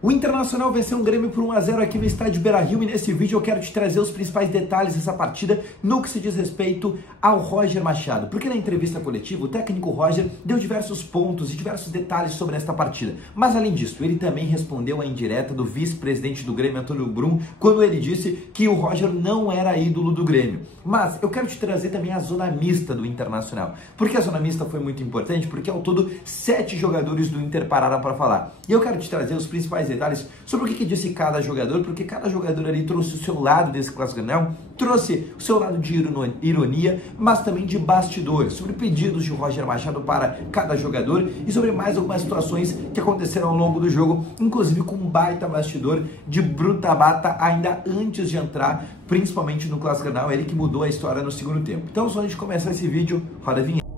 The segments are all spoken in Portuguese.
O Internacional venceu um Grêmio por 1-0 aqui no estádio Beira-Rio e nesse vídeo eu quero te trazer os principais detalhes dessa partida no que se diz respeito ao Roger Machado. Porque na entrevista coletiva o técnico Roger deu diversos pontos e diversos detalhes sobre esta partida. Mas além disso, ele também respondeu à indireta do vice-presidente do Grêmio, Antônio Brum, quando ele disse que o Roger não era ídolo do Grêmio. Mas eu quero te trazer também a zona mista do Internacional. Porque a zona mista foi muito importante, porque ao todo 7 jogadores do Inter pararam para falar. E eu quero te trazer os principais detalhes sobre o que disse cada jogador, porque cada jogador ali trouxe o seu lado desse clássico, não? Trouxe o seu lado de ironia, mas também de bastidores, sobre pedidos de Roger Machado para cada jogador e sobre mais algumas situações que aconteceram ao longo do jogo, inclusive com um baita bastidor de Bruno Tabata ainda antes de entrar, principalmente no clássico, não? Ele que mudou a história no segundo tempo. Então, só antes de começar esse vídeo, roda a vinheta.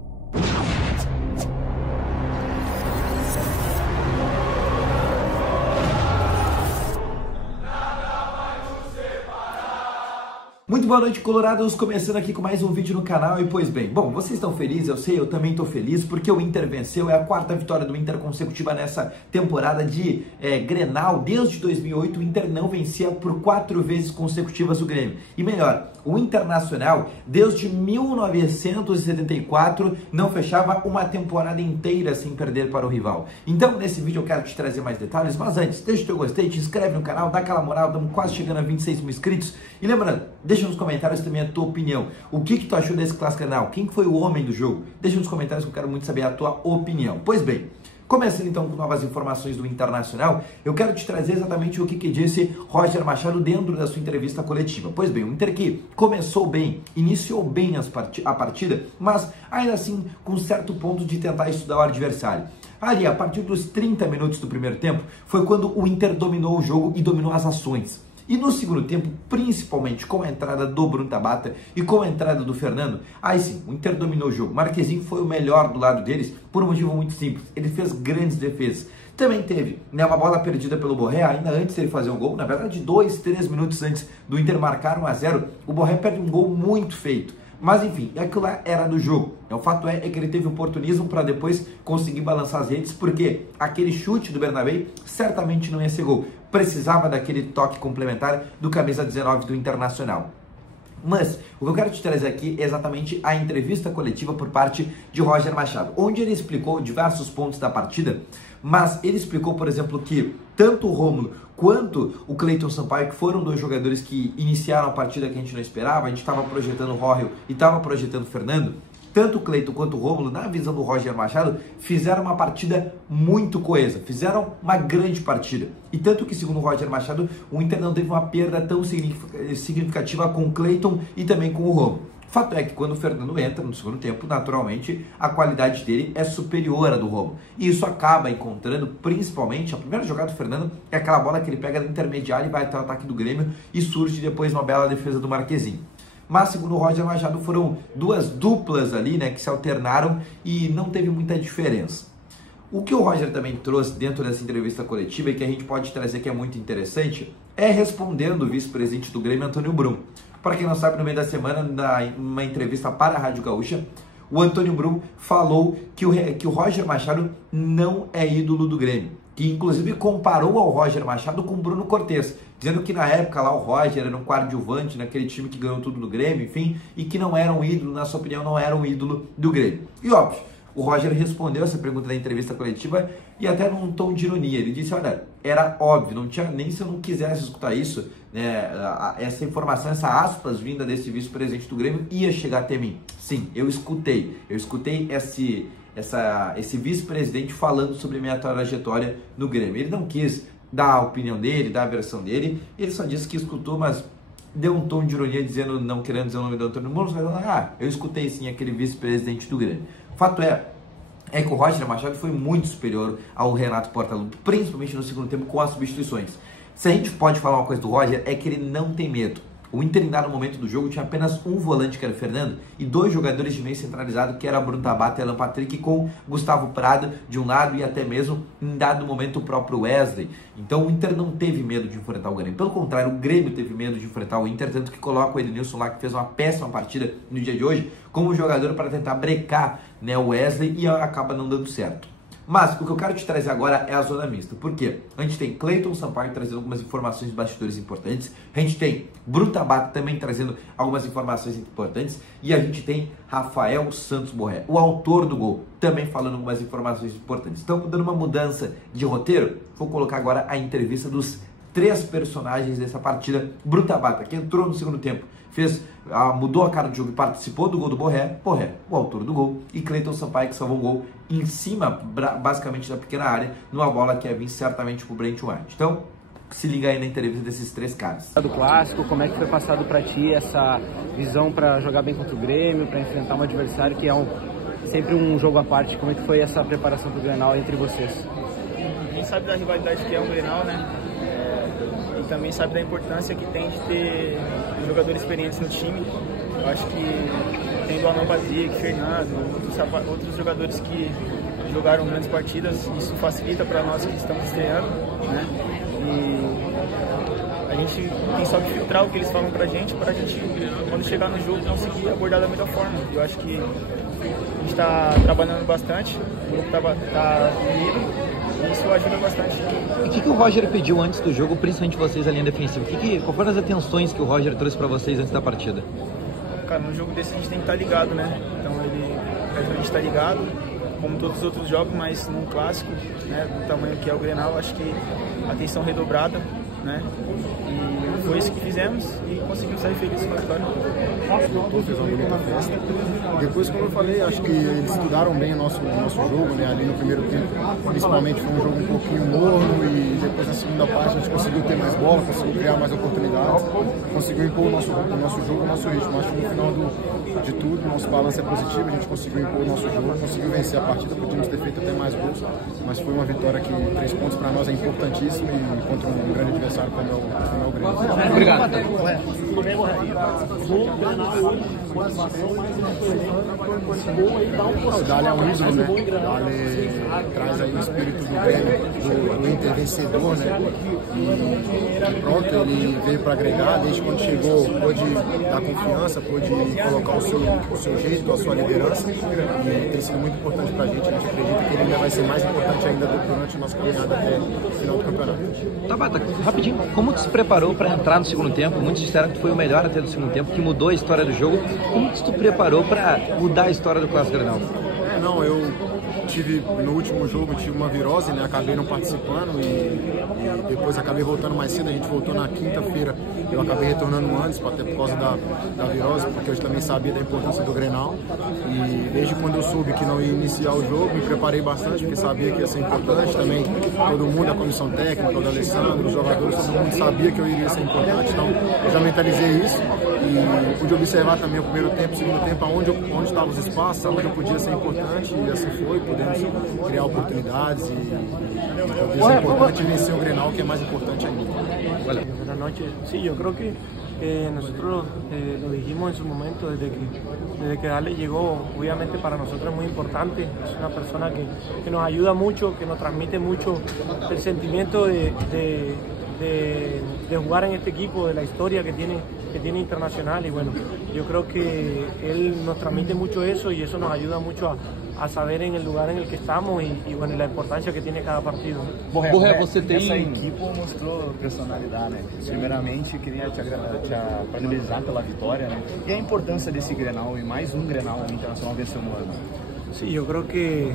Muito boa noite, colorados, começando aqui com mais um vídeo no canal. E pois bem, bom, vocês estão felizes, eu sei, eu também estou feliz, porque o Inter venceu, é a 4ª vitória do Inter consecutiva nessa temporada de Grenal. Desde 2008 o Inter não vencia por 4 vezes consecutivas o Grêmio. E melhor, o Internacional, desde 1974, não fechava uma temporada inteira sem perder para o rival. Então, nesse vídeo eu quero te trazer mais detalhes, mas antes, deixa o teu gostei, te inscreve no canal, dá aquela moral, estamos quase chegando a 26 mil inscritos. E lembrando, deixa nos comentários também a tua opinião. O que tu achou desse clássico canal? Quem foi o homem do jogo? Deixa nos comentários que eu quero muito saber a tua opinião. Pois bem, começando então com novas informações do Internacional, eu quero te trazer exatamente o que disse Roger Machado dentro da sua entrevista coletiva. Pois bem, o Inter que começou bem, iniciou bem a partida, mas ainda assim com certo ponto de tentar estudar o adversário. Ali, a partir dos 30 minutos do primeiro tempo, foi quando o Inter dominou o jogo e dominou as ações. E no segundo tempo, principalmente com a entrada do Bruno Tabata e com a entrada do Fernando, aí sim, o Inter dominou o jogo. Marquezinho foi o melhor do lado deles por um motivo muito simples. Ele fez grandes defesas. Também teve uma bola perdida pelo Borré, ainda antes de ele fazer um gol. Na verdade, 2, 3 minutos antes do Inter marcar 1-0, o Borré perde um gol muito feito. Mas enfim, aquilo lá era do jogo. O fato é que ele teve oportunismo para depois conseguir balançar as redes, porque aquele chute do Bernabé certamente não ia ser gol. Precisava daquele toque complementar do camisa 19 do Internacional. Mas o que eu quero te trazer aqui é exatamente a entrevista coletiva por parte de Roger Machado, onde ele explicou diversos pontos da partida, mas ele explicou, por exemplo, que tanto o Rômulo quanto o Cleiton Sampaio, que foram 2 jogadores que iniciaram a partida que a gente não esperava, a gente estava projetando o Rohel e estava projetando o Fernando, tanto o Cleiton quanto o Rômulo, na visão do Roger Machado, fizeram uma partida muito coesa, fizeram uma grande partida. E tanto que, segundo o Roger Machado, o Inter não teve uma perda tão significativa com o Cleiton e também com o Rômulo. Fato é que quando o Fernando entra no segundo tempo, naturalmente, a qualidade dele é superior à do Rômulo. E isso acaba encontrando, principalmente, a primeira jogada do Fernando é aquela bola que ele pega na intermediária e vai até o ataque do Grêmio e surge depois uma bela defesa do Marquezinho. Mas, segundo o Roger Machado, foram 2 duplas ali, que se alternaram e não teve muita diferença. O que o Roger também trouxe dentro dessa entrevista coletiva e que a gente pode trazer que é muito interessante é respondendo o vice-presidente do Grêmio, Antônio Brum. Para quem não sabe, no meio da semana, numa entrevista para a Rádio Gaúcha, o Antônio Brum falou que o Roger Machado não é ídolo do Grêmio, que inclusive comparou ao Roger Machado com o Bruno Cortez, dizendo que na época lá o Roger era um coadjuvante naquele time que ganhou tudo do Grêmio, enfim, e que não era um ídolo, na sua opinião, não era um ídolo do Grêmio. E óbvio, o Roger respondeu essa pergunta da entrevista coletiva e até num tom de ironia. Ele disse, olha, era óbvio, não tinha nem se eu não quisesse escutar isso, essa informação, essa aspas vinda desse vice-presidente do Grêmio ia chegar até mim. Sim, eu escutei esse vice-presidente falando sobre a minha trajetória no Grêmio. Ele não quis dar a opinião dele, dar a versão dele, ele só disse que escutou, mas deu um tom de ironia dizendo, não querendo dizer o nome do Antônio Brum, mas eu escutei sim aquele vice-presidente do Grêmio. O fato é que o Roger Machado foi muito superior ao Renato Portaluppi, principalmente no segundo tempo com as substituições. Se a gente pode falar uma coisa do Roger, é que ele não tem medo. O Inter, em dado momento do jogo, tinha apenas um volante, que era o Fernando, e 2 jogadores de meio centralizado, que era Bruno Tabata e Alan Patrick, com Gustavo Prado de um lado e até mesmo, em dado momento, o próprio Wesley. Então o Inter não teve medo de enfrentar o Grêmio. Pelo contrário, o Grêmio teve medo de enfrentar o Inter, tanto que coloca o Edenilson lá, que fez uma péssima partida no dia de hoje, como jogador para tentar brecar o Wesley, e acaba não dando certo. Mas o que eu quero te trazer agora é a zona mista. Por quê? A gente tem Cleiton Sampaio trazendo algumas informações de bastidores importantes. A gente tem Bruno Tabata também trazendo algumas informações importantes. E a gente tem Rafael Santos Borré, o autor do gol, também falando algumas informações importantes. Então, dando uma mudança de roteiro, vou colocar agora a entrevista dos 3 personagens dessa partida. Bruno Tabata, que entrou no segundo tempo, mudou a cara do jogo e participou do gol do Borré, o autor do gol, e Cleiton Sampaio, que salvou um gol em cima, basicamente, da pequena área, numa bola que ia vir certamente pro Brent White. Então, se liga aí na entrevista desses 3 caras. Do clássico, como é que foi passado para ti essa visão para jogar bem contra o Grêmio, para enfrentar um adversário que é sempre um jogo à parte? Como é que foi essa preparação pro Grenal entre vocês? A gente sabe da rivalidade que é um Grenal, né? E também sabe da importância que tem de ter jogadores experientes no time. Eu acho que tem do Alan Bazic, Fernando, outros jogadores que jogaram grandes partidas, isso facilita para nós que estamos estreando, né? E a gente tem só que filtrar o que eles falam pra gente, quando chegar no jogo, conseguir abordar da melhor forma. Eu acho que a gente está trabalhando bastante, o grupo está unido. Isso ajuda bastante. E o que o Roger pediu antes do jogo, principalmente vocês na linha defensiva? Qual foram as atenções que o Roger trouxe para vocês antes da partida? Cara, no jogo desse a gente tem que estar ligado, né? Então ele pede a gente estar ligado, como todos os outros jogos, mas num clássico, né, do tamanho que é o Grenal, acho que a atenção redobrada, né? E foi isso que fizemos e conseguimos sair felizes com a vitória. Fez uma bonita festa. Depois, como eu falei, acho que eles estudaram bem o nosso jogo, né? Ali no primeiro tempo, principalmente foi um jogo um pouquinho morno e depois na segunda parte a gente conseguiu ter mais bola, conseguiu criar mais oportunidades, conseguiu impor o nosso jogo, o nosso ritmo. Acho que no final de tudo, nosso balanço é positivo, a gente conseguiu impor o nosso jogo, conseguiu vencer a partida, podíamos ter feito até mais gols, mas foi uma vitória que 3 pontos para nós é importantíssimo e contra um grande adversário como é o Grêmio. Obrigado. O Dali é um ídolo, né? O Dali traz aí o espírito do Grêmio, do Inter vencedor, né? E pronto, ele veio para agregar, desde quando chegou, pôde dar confiança, pôde colocar o seu jeito, a sua liderança, e tem sido muito importante para a gente acredita que ele ainda vai ser mais importante ainda durante a nossa caminhada até o final do campeonato. Tabata, rapidinho, como tu se preparou para entrar no segundo tempo? Muitos disseram que tu foi o melhor até do segundo tempo, que mudou a história do jogo. Como tu preparou para mudar a história do Clássico Grenal? Eu tive no último jogo uma virose, né? Acabei não participando e depois acabei voltando mais cedo. A gente voltou na quinta-feira, eu acabei retornando antes, até por causa da virose, porque eu também sabia da importância do Grenal. E desde quando eu soube que não ia iniciar o jogo, me preparei bastante, porque sabia que ia ser importante. Também todo mundo, a comissão técnica, o Alessandro, os jogadores, todo mundo sabia que eu iria ser importante. Então eu já mentalizei isso e pude observar também o primeiro tempo, o segundo tempo, onde estavam os espaços, onde eu podia ser importante, e assim foi, podemos criar oportunidades e poder ser importante e vencer o Grenal, que é mais importante ainda. Buenas noches. Sí, yo creo que nosotros lo dijimos en su momento, desde que Dale llegó, obviamente para nosotros es muy importante, es una persona que nos ayuda mucho, que nos transmite mucho el sentimiento de jugar en este equipo, de la historia que tiene internacional, y bueno, yo creo que él nos transmite mucho eso y eso nos ayuda mucho a saber en el lugar en el que estamos y bueno, la importancia que tiene cada partido. Borré, você tem... Essa equipe mostrou personalidade, né? Primeiramente, queria te parabenizar pela vitória, né? E a importância desse Grenal, e mais um Grenal Internacional venceu no ano. Sí, yo creo que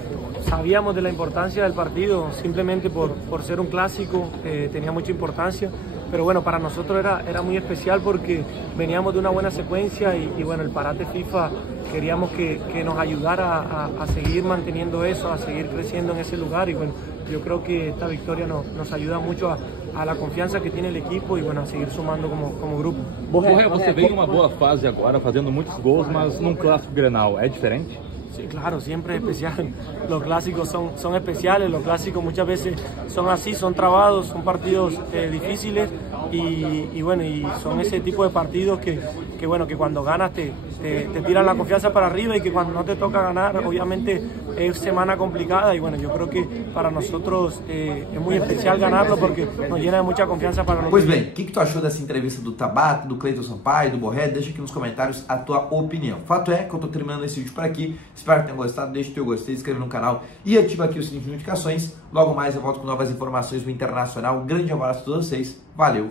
sabíamos de la importancia del partido, simplemente por ser un clásico tenía mucha importancia, pero bueno, para nosotros era muy especial porque veníamos de una buena secuencia y bueno, el parate FIFA queríamos que nos ayudara a seguir manteniendo eso, a seguir creciendo en ese lugar y bueno, yo creo que esta victoria nos ayuda mucho a la confiança que tem o equipo e bueno, a seguir sumando como grupo. Borré, você vem em uma boa fase agora, fazendo muitos gols, mas num clássico Grenal, é diferente? Sí, claro, siempre es especial. Los clásicos son especiales, los clásicos muchas veces son así, son trabados, son partidos difíciles y bueno, y son ese tipo de partidos que bueno, que cuando ganas te tiran la confianza para arriba y que cuando no te toca ganar, obviamente es semana complicada y bueno, yo creo que para nosotros es muy especial ganarlo porque nos llena de mucha confianza para nosotros. Pois bem, o que tu achou dessa entrevista do Tabata, do Cleiton Sampaio, do Borré? Deixa aqui nos comentários a tua opinião. Fato é que eu tô terminando esse vídeo por aqui. Espero que tenham gostado, deixe o teu gostei, se inscreva no canal e ativa aqui o sininho de notificações. Logo mais eu volto com novas informações do Internacional. Um grande abraço a todos vocês, valeu!